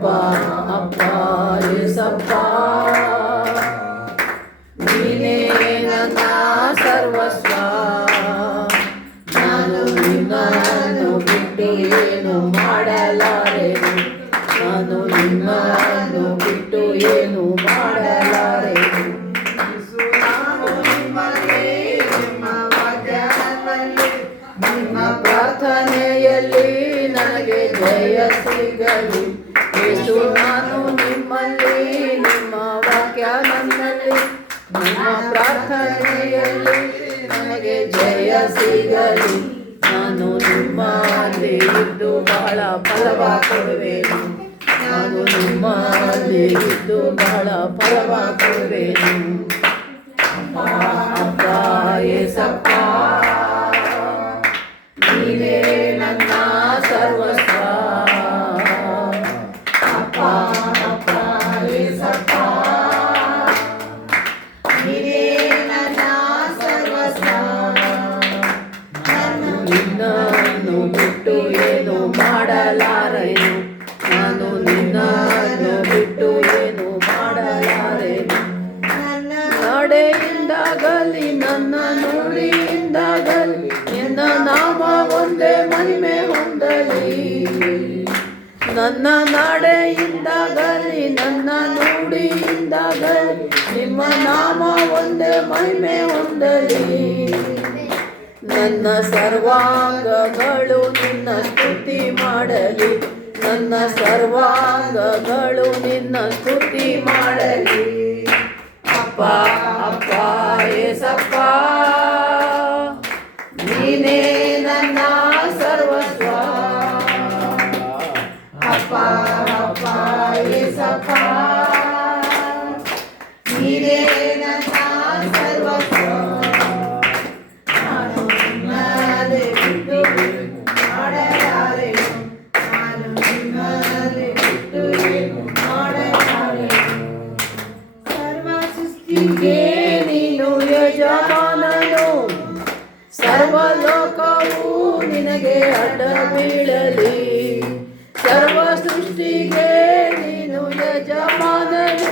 ಅಪ್ಪ ಅಪ್ಪ ಏಸಪ್ಪ ನೀನೇ ನನ್ನ ಸರ್ವಸ್ವ. ನಾನು ನಿನ್ನನ್ನು ಬಿಟ್ಟು ಏನು ಮಾಡಲಾರೆನು. ನಾನು ನಿನ್ನನ್ನು ಬಿಟ್ಟು ಏನು ಮಾಡಲಾರೆನು. ನಿಮ್ಮ ಪ್ರಾರ್ಥನೆಯಲ್ಲಿ ನನಗೆ ಜಯ ಸಿಗಲಿ. ಯೇಸು ನಾನು ನಿಮ್ಮಲ್ಲಿ, ನಿಮ್ಮ ವಾಕ್ಯ ನನ್ನಲ್ಲಿ. ನಿಮ್ಮ ಪ್ರಾರ್ಥನೆಯಲ್ಲಿ ನನಗೆ ಜಯ ಸಿಗಲಿ. ನಾನು ನಿಮ್ಮಲ್ಲಿ ಇದ್ದು ಬಹಳ ಫಲವ ಕೊಡುವೆನು. ನಾನು ನಿಮ್ಮಲ್ಲಿ ಇದ್ದು ಬಹಳ ಫಲವ ಕೊಡುವೆನು. ಅಪ್ಪ ಅಪ್ಪ ಏಸಪ್ಪ ನೀನೇ ನನ್ನ ಸರ್ವಸ್ವ. ಅಪ್ಪ ಅಪ್ಪ ಏಸಪ್ಪ ನೀನೇ ನನ್ನ ಸರ್ವಸ್ವ. ನಾನು ನಿನ್ನನ್ನು ಬಿಟ್ಟು ಏನು ಮಾಡಲಾರೆನು. ನಾನು ನಿನ್ನನ್ನು ಬಿಟ್ಟು ಏನು ಮಾಡಲಾರೆನು. ನನ್ನ ನಡೆಯಿಂದಾಗಲಿ ನನ್ನ ನುಡಿಯಿಂದಾಗಲಿ ನಿನ್ನ ನಾಮ ಒಂದೇ ಮಹಿಮೆ ಹೊಂದಲಿ. ನನ್ನ ನಡೆಯಿಂದಾಗಲಿ ನನ್ನ ನುಡಿಯಿಂದಾಗಲಿ ನಿಮ್ಮ ನಾಮ ಒಂದೇ ಮಹಿಮೆ ಹೊಂದಲಿ. ನನ್ನ ಸರ್ವಾಂಗಗಳು ನಿನ್ನ ಸ್ತುತಿ ಮಾಡಲಿ. ನನ್ನ ಸರ್ವಾಂಗಗಳು ನಿನ್ನ ಸ್ತುತಿ ಮಾಡಲಿ. ಅಪ್ಪ ಅಪ್ಪ ಏಸಪ್ಪ ನೀನೇ ನನ್ನ ಸರ್ವಸ್ವ. ಅಪ್ಪ ಅಪ್ಪ ಏಸಪ್ಪ ನೀನೇ ನನ್ನ ಸರ್ವಸ್ವ. ನಾನು ನಿನ್ನಲ್ಲಿ ಬಿಟ್ಟು ಮಾಡಲಾರೆನು. ನಾನು ನಿನ್ನಲ್ಲಿ ಬಿಟ್ಟು ಏನು ಮಾಡಲಾರೆನು. ಸರ್ವ ಸೃಷ್ಟಿಗೆ ನೀನು ಯಜಮಾನನು. ಸರ್ವಲೋಕವು ನಿನಗೆ ಅಡ್ಡ ಬೀಳಲಿ. ಸರ್ವ ಸೃಷ್ಟಿಗೆ ನೀನು ಯಜಮಾನನು.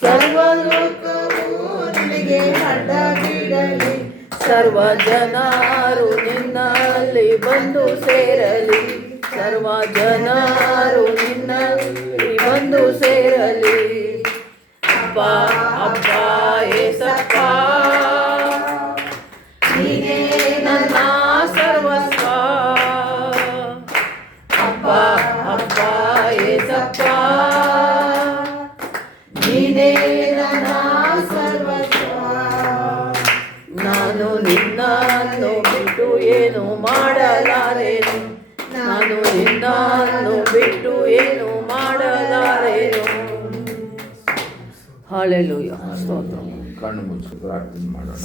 ಸರ್ವಲೋಕವು ನಿನಗೆ ಅಡ್ಡ ಬೀಳಲಿ. ಸರ್ವ ಜನರು ನಿನ್ನಲ್ಲಿ ಬಂದು ಸೇರಲಿ. ಸರ್ವ ಜನರು ನಿನ್ನಲ್ಲಿ ಬಂದು ಸೇರಲಿ. ಅಪ್ಪ ಅಪ್ಪ ಏಸಪ್ಪ ನೀನೇ ನನ್ನ ಸರ್ವಸ್ವ. ಅಪ್ಪ ಅಪ್ಪ ಏಸಪ್ಪ ನೀನೇ ನನ್ನ ಸರ್ವಸ್ವ. ನಾನು ನಿನ್ನನ್ನು ಬಿಟ್ಟು ಏನು ಮಾಡಲಾರೆನು. ನಾನು ನಿನ್ನನ್ನು ಬಿಟ್ಟು ಏನು ಮಾಡಲಾರೆನು. ಹಲ್ಲೆಲೂಯಾ. ಸ್ತೋತ್ರ. ಕಣ್ಣು ಮುಚ್ಚಿ ಪ್ರಾರ್ಥನೆ ಮಾಡೋಣ.